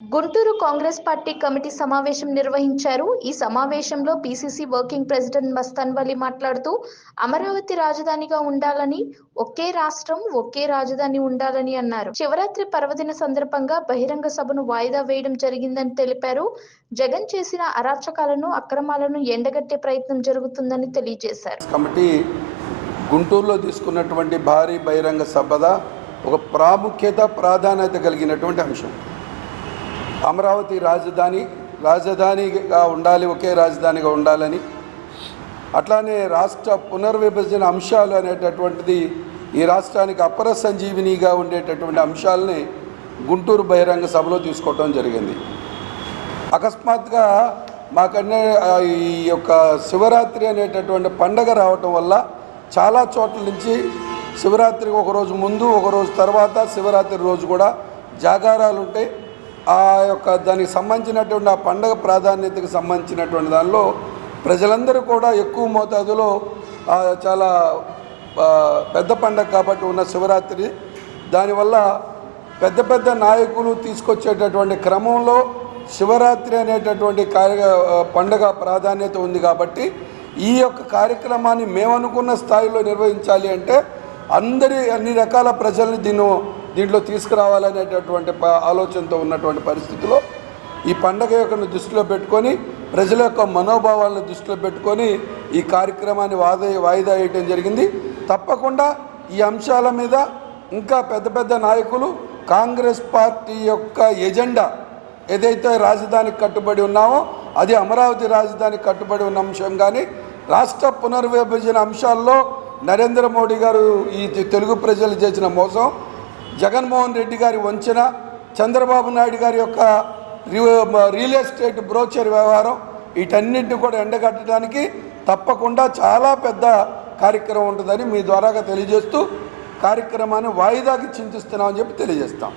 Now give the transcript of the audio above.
Guntur Congress party committee సమావేశం నిర్వహించారు. ఈ సమావేశంలో పీసీసీ వర్కింగ్ ప్రెసిడెంట్ మస్తాన్ వలి మాట్లాడుతూ అమరావతి రాజధానిగా ఉండాలని, ఒకే రాష్ట్రం ఒకే రాజధాని ఉండాలని అన్నారు. శివరాత్రి పర్వదిన సందర్భంగా బహిరంగ సభను వాయిదా వేయడం జరిగిందని తెలిపారు. జగన్ చేసిన అరాచకాలను, అక్రమాలను ఎండగట్టే ప్రయత్నం జరుగుతుందని తెలియజేశారు. కమిటీ గుంటూరులో తీసుకున్నటువంటి భారీ బహిరంగ సభ ఒక ప్రాధాన్యత కలిగినటువంటి అంశం. అమరావతి రాజధానిగా ఉండాలి, ఒకే రాజధానిగా ఉండాలని, అట్లానే రాష్ట్ర పునర్విభజన అంశాలు అనేటటువంటిది ఈ రాష్ట్రానికి అపర సంజీవినిగా ఉండేటటువంటి అంశాలని గుంటూరు బహిరంగ సభలో తీసుకోవటం జరిగింది. అకస్మాత్తుగా మాకన్నా ఈ యొక్క శివరాత్రి అనేటటువంటి పండగ రావటం వల్ల చాలా చోట్ల నుంచి శివరాత్రికి ఒకరోజు ముందు, ఒకరోజు తర్వాత, శివరాత్రి రోజు కూడా జాగారాలు ఉంటాయి. ఆ యొక్క దానికి సంబంధించినటువంటి ఆ పండగ ప్రాధాన్యతకు సంబంధించినటువంటి దానిలో ప్రజలందరూ కూడా ఎక్కువ మోతాదులో చాలా పెద్ద పండగ కాబట్టి ఉన్న శివరాత్రి, దానివల్ల పెద్ద పెద్ద నాయకులు తీసుకొచ్చేటటువంటి క్రమంలో శివరాత్రి అనేటటువంటి పండగ ప్రాధాన్యత ఉంది కాబట్టి ఈ యొక్క కార్యక్రమాన్ని మేము అనుకున్న స్థాయిలో నిర్వహించాలి అంటే అన్ని రకాల ప్రజల్ని దీంట్లో తీసుకురావాలనేటటువంటి ఆలోచనతో ఉన్నటువంటి పరిస్థితిలో ఈ పండగ యొక్క దృష్టిలో పెట్టుకొని, ప్రజల యొక్క మనోభావాలను దృష్టిలో పెట్టుకొని ఈ కార్యక్రమాన్ని వాయిదా వేయటం జరిగింది. తప్పకుండా ఈ అంశాల మీద ఇంకా పెద్ద పెద్ద నాయకులు కాంగ్రెస్ పార్టీ యొక్క ఎజెండా ఏదైతే రాజధానికి కట్టుబడి ఉన్నామో అది అమరావతి రాజధానికి కట్టుబడి ఉన్న అంశం కానీ, రాష్ట్ర పునర్విభజన అంశాల్లో నరేంద్ర మోడీ గారు ఈ తెలుగు ప్రజలు చేసిన మోసం, జగన్మోహన్ రెడ్డి గారి వంచన, చంద్రబాబు నాయుడు గారి యొక్క రియల్ ఎస్టేట్ బ్రోచర్ వ్యవహారం, వీటన్నింటినీ కూడా ఎండగట్టడానికి తప్పకుండా చాలా పెద్ద కార్యక్రమం ఉంటుందని మీ ద్వారాగా తెలియజేస్తూ కార్యక్రమాన్ని వాయిదాకి చింతిస్తున్నామని చెప్పి తెలియజేస్తాం.